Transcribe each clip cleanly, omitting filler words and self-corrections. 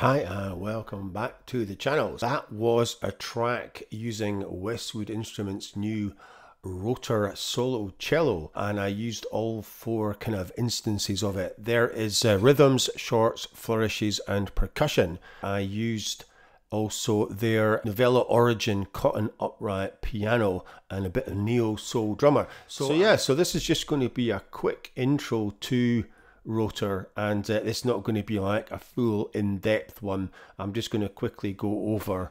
Hi and welcome back to the channel. That was a track using Westwood Instruments' new Rotor Solo Cello, and I used all four kind of instances of it. There is rhythms, shorts, flourishes and percussion. I used also their Novella Origin cotton upright piano and a bit of neo soul drummer. So this is just going to be a quick intro to Rotor, and it's not going to be like a full in-depth one. I'm just going to quickly go over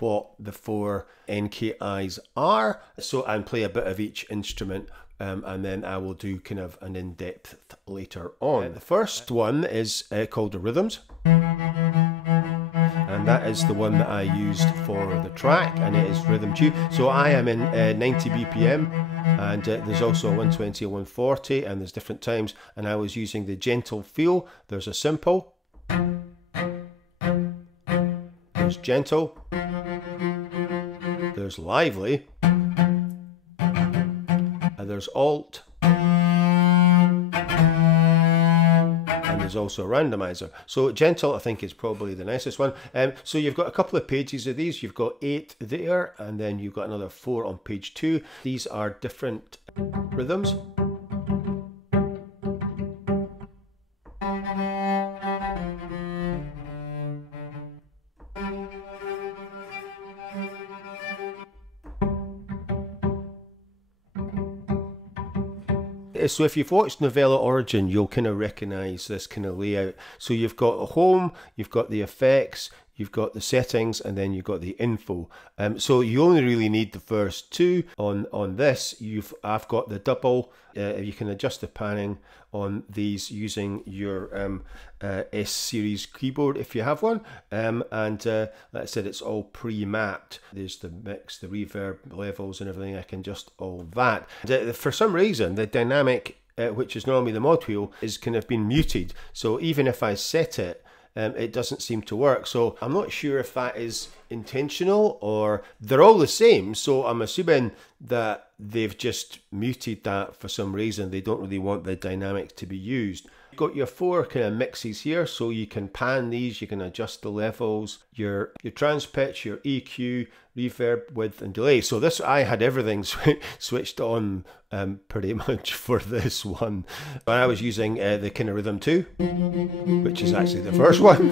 what the four NKIs are, and play a bit of each instrument, and then I will do kind of an in-depth later on. The first one is called the Rhythms, and that is the one that I used for the track, and it is rhythm 2. So I am in 90 BPM, and there's also a 120, a 140, and there's different times, and I was using the gentle feel. There's a simple, there's gentle, there's lively, and there's alt, and there's also a randomizer. So gentle, I think, is probably the nicest one. So you've got a couple of pages of these. You've got 8 there, and then you've got another 4 on page 2. These are different rhythms. So if you've watched Novella Origin, you'll kind of recognize this kind of layout. So you've got a home, you've got the effects, you've got the settings, and then you've got the info. So you only really need the first two. On this, I've got the double. You can adjust the panning on these using your S series keyboard if you have one. Like I said, it's all pre-mapped. There's the mix, the reverb levels and everything. I can adjust all that. For some reason, the dynamic, which is normally the mod wheel, is kind of been muted. So even if I set it, it doesn't seem to work. So I'm not sure if that is intentional or they're all the same. So I'm assuming that they've just muted that for some reason. They don't really want the dynamics to be used. You've got your 4 kind of mixes here, so you can pan these, you can adjust the levels, your trans pitch, your EQ, reverb, width and delay. So this, I had everything switched on pretty much for this one. But I was using the kind of rhythm 2, which is actually the first one.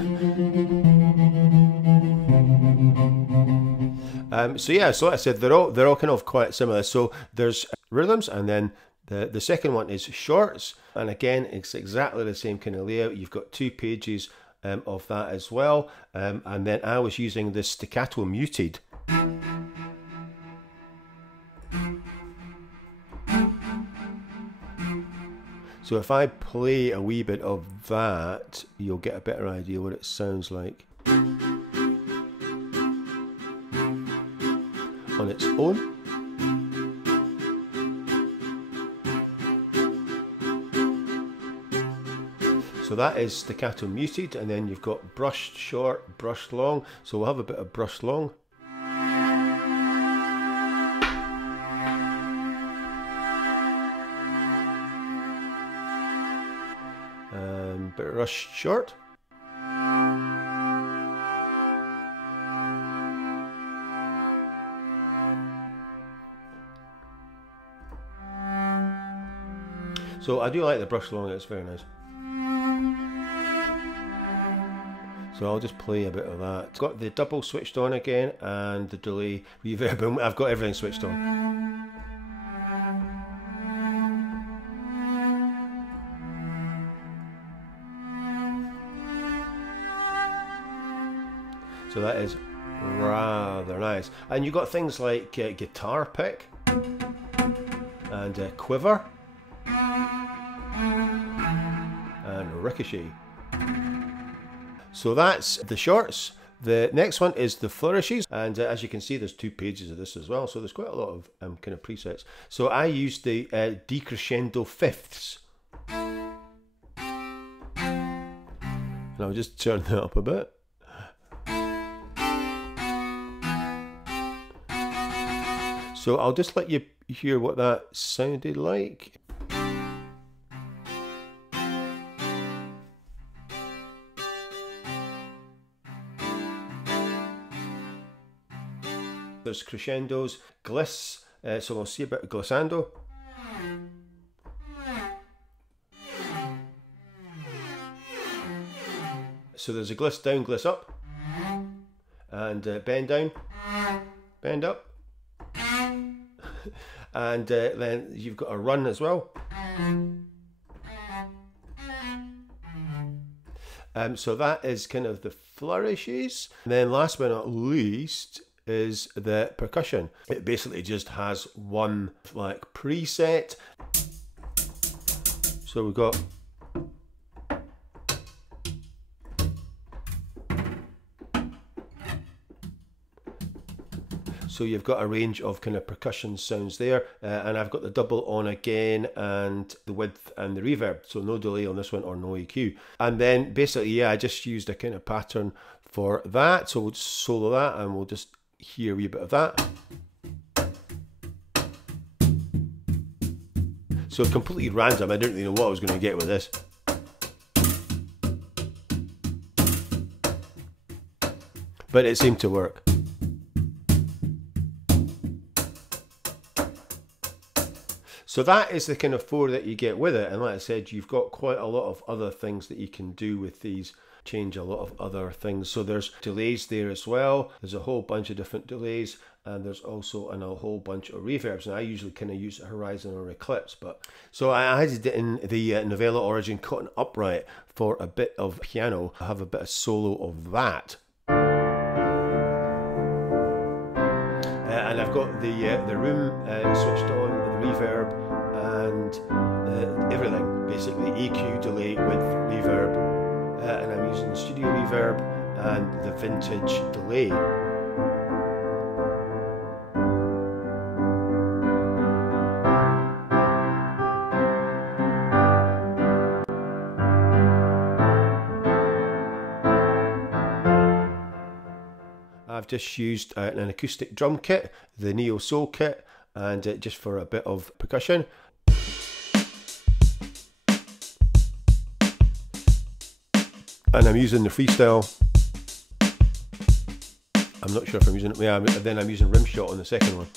So like I said, they're all kind of quite similar. So there's rhythms, and then the second one is shorts, and again it's exactly the same kind of layout. You've got 2 pages of that as well, and then I was using this staccato muted. So if I play a wee bit of that, you'll get a better idea what it sounds like on its own. So that is staccato muted, and then you've got brushed short, brushed long. So we'll have a bit of brushed long. Bit of brushed short. So I do like the brush long, it's very nice. So I'll just play a bit of that. Got the double switched on again, and the delay, reverb, I've got everything switched on. So that is rather nice. And you've got things like guitar pick and quiver and ricochet. So that's the shorts. The next one is the flourishes, and as you can see, there's 2 pages of this as well, so there's quite a lot of kind of presets. So I used the decrescendo fifths, and I'll just turn that up a bit. So I'll just let you hear what that sounded like. There's crescendos, gliss, so we'll see a bit of glissando. So there's a gliss down, gliss up, and bend down, bend up, and then you've got a run as well. So that is kind of the flourishes. And then last but not least is the percussion. It basically just has one like preset. So we've got so you've got a range of kind of percussion sounds there, and I've got the double on again and the width and the reverb, so no delay on this one or no EQ. And then basically, yeah, I just used a kind of pattern for that, so we'll just solo that and we'll just hear a wee bit of that. So completely random, I didn't really know what I was going to get with this. But it seemed to work. So that is the kind of 4 that you get with it, and like I said, you've got quite a lot of other things that you can do with these, change a lot of other things. So there's delays there as well, there's a whole bunch of different delays, and there's also a whole bunch of reverbs, and I usually kind of use a horizon or eclipse. But so I added it in the Novella Origin Cotton Upright for a bit of piano. I have a bit of solo of that. And I've got the room switched on, the reverb, and everything, basically EQ, delay, width, reverb, and I'm using the studio reverb and the vintage delay. I've just used an acoustic drum kit, the Neo Soul kit, and just for a bit of percussion. And I'm using the freestyle. I'm not sure if I'm using it, yeah, then I'm using rim shot on the second one.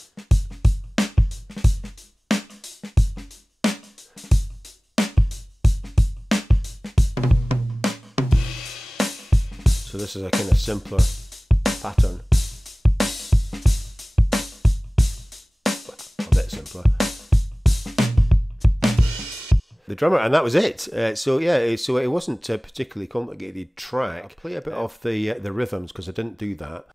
So this is a kind of simpler pattern. Well, a bit simpler. The drummer, and that was it. So yeah, so it wasn't a particularly complicated track. I'll play a bit off the rhythms because I didn't do that.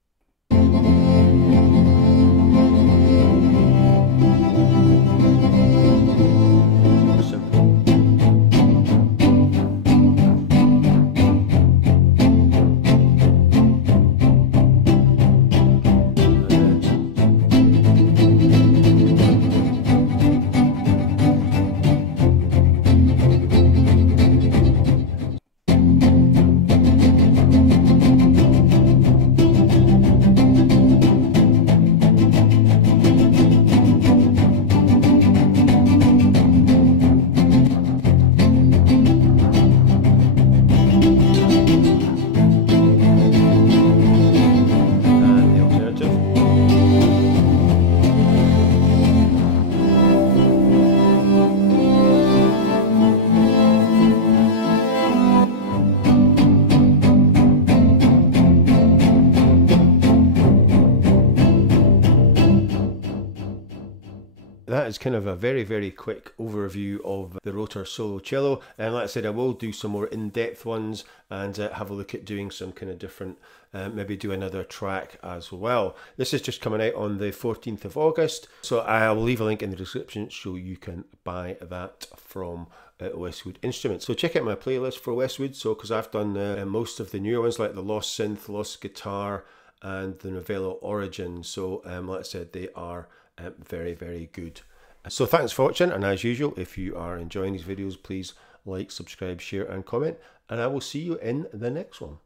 That is kind of a very, very quick overview of the Rotor Solo Cello, and like I said, I will do some more in-depth ones and have a look at doing some kind of different, maybe do another track as well. This is just coming out on the 14th of August, so I will leave a link in the description so you can buy that from Westwood Instruments. So check out my playlist for Westwood, so because I've done most of the newer ones like the Lost Synth, Lost Guitar, and the Novella Origin. So like I said, they are very, very good. So thanks for watching, and as usual, if you are enjoying these videos, please like, subscribe, share and comment, and I will see you in the next one.